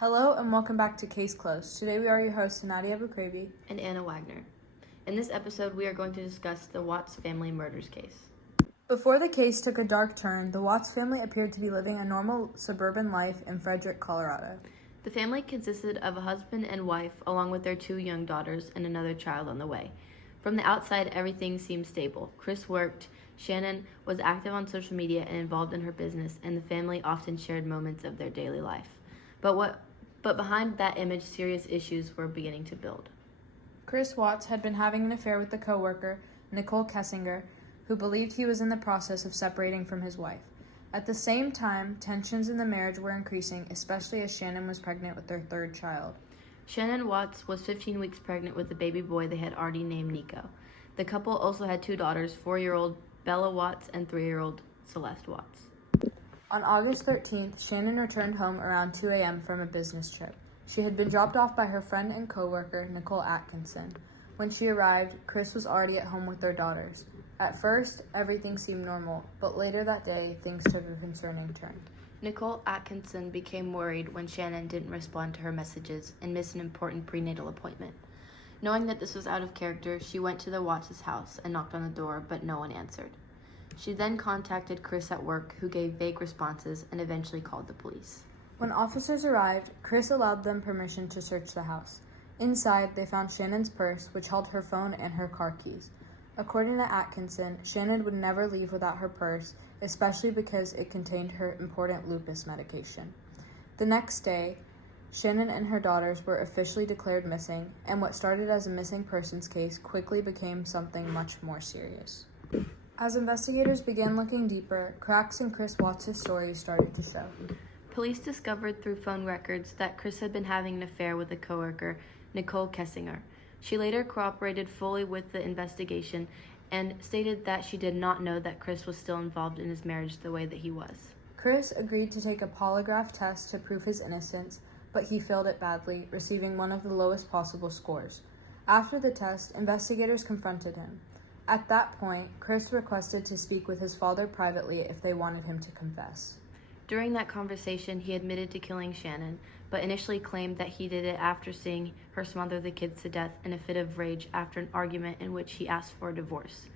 Hello and welcome back to Case Closed. Today we are your hosts, Nadia Bukravi and Anna Wagner. In this episode, we are going to discuss the Watts family murders case. Before the case took a dark turn, the Watts family appeared to be living a normal suburban life in Frederick, Colorado. The family consisted of a husband and wife, along with their 2 young daughters and another child on the way. From the outside, everything seemed stable. Chris worked, Shannon was active on social media and involved in her business, and the family often shared moments of their daily life. But behind that image, serious issues were beginning to build. Chris Watts had been having an affair with the co-worker, Nicole Kessinger, who believed he was in the process of separating from his wife. At the same time, tensions in the marriage were increasing, especially as Shannon was pregnant with their 3rd child. Shannon Watts was 15 weeks pregnant with a baby boy they had already named Nico. The couple also had 2 daughters, 4-year-old Bella Watts and 3-year-old Celeste Watts. On August 13th, Shannon returned home around 2 a.m. from a business trip. She had been dropped off by her friend and co-worker, Nicole Atkinson. When she arrived, Chris was already at home with their daughters. At first, everything seemed normal, but later that day, things took a concerning turn. Nicole Atkinson became worried when Shannon didn't respond to her messages and missed an important prenatal appointment. Knowing that this was out of character, she went to the Watts' house and knocked on the door, but no one answered. She then contacted Chris at work, who gave vague responses and eventually called the police. When officers arrived, Chris allowed them permission to search the house. Inside, they found Shannon's purse, which held her phone and her car keys. According to Atkinson, Shannon would never leave without her purse, especially because it contained her important lupus medication. The next day, Shannon and her daughters were officially declared missing, and what started as a missing persons case quickly became something much more serious. As investigators began looking deeper, cracks in Chris Watts' story started to show. Police discovered through phone records that Chris had been having an affair with a coworker, Nicole Kessinger. She later cooperated fully with the investigation and stated that she did not know that Chris was still involved in his marriage the way that he was. Chris agreed to take a polygraph test to prove his innocence, but he failed it badly, receiving one of the lowest possible scores. After the test, investigators confronted him. At that point, Chris requested to speak with his father privately if they wanted him to confess. During that conversation, he admitted to killing Shannon, but initially claimed that he did it after seeing her smother the kids to death in a fit of rage after an argument in which he asked for a divorce.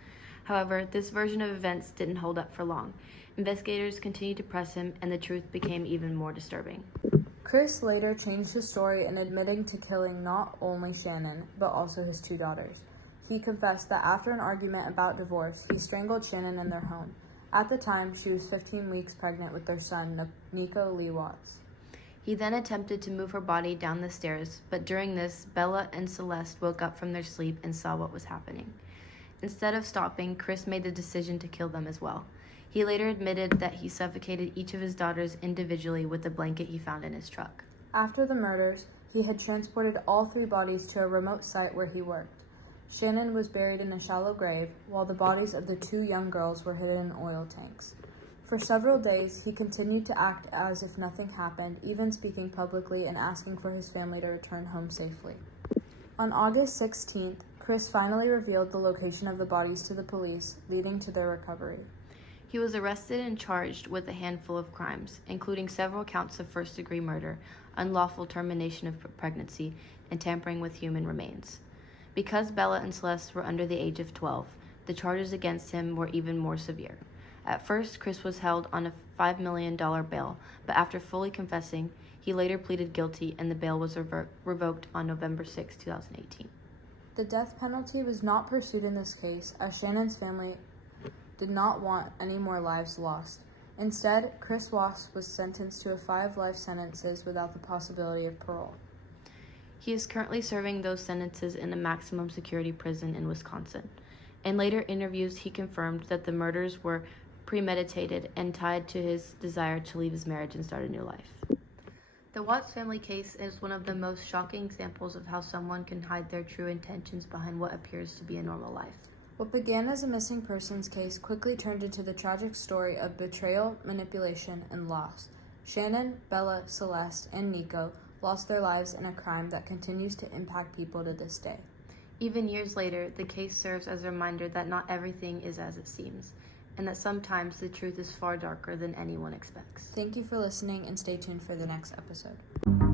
However, this version of events didn't hold up for long. Investigators continued to press him, and the truth became even more disturbing. Chris later changed his story in admitting to killing not only Shannon, but also his 2 daughters. He confessed that after an argument about divorce, he strangled Shannon in their home. At the time, she was 15 weeks pregnant with their son, Nico Lee Watts. He then attempted to move her body down the stairs, but during this, Bella and Celeste woke up from their sleep and saw what was happening. Instead of stopping, Chris made the decision to kill them as well. He later admitted that he suffocated each of his daughters individually with the blanket he found in his truck. After the murders, he had transported all 3 bodies to a remote site where he worked. Shannon was buried in a shallow grave, while the bodies of the 2 young girls were hidden in oil tanks. For several days, he continued to act as if nothing happened, even speaking publicly and asking for his family to return home safely. On August 16th, Chris finally revealed the location of the bodies to the police, leading to their recovery. He was arrested and charged with a handful of crimes, including several counts of first-degree murder, unlawful termination of pregnancy, and tampering with human remains. Because Bella and Celeste were under the age of 12, the charges against him were even more severe. At first, Chris was held on a $5 million bail, but after fully confessing, he later pleaded guilty and the bail was revoked on November 6, 2018. The death penalty was not pursued in this case, as Shannon's family did not want any more lives lost. Instead, Chris Watts was sentenced to 5 life sentences without the possibility of parole. He is currently serving those sentences in a maximum security prison in Wisconsin. In later interviews, he confirmed that the murders were premeditated and tied to his desire to leave his marriage and start a new life. The Watts family case is one of the most shocking examples of how someone can hide their true intentions behind what appears to be a normal life. What began as a missing persons case quickly turned into the tragic story of betrayal, manipulation, and loss. Shannon, Bella, Celeste, and Nico lost their lives in a crime that continues to impact people to this day. Even years later, the case serves as a reminder that not everything is as it seems, and that sometimes the truth is far darker than anyone expects. Thank you for listening, and stay tuned for the next episode.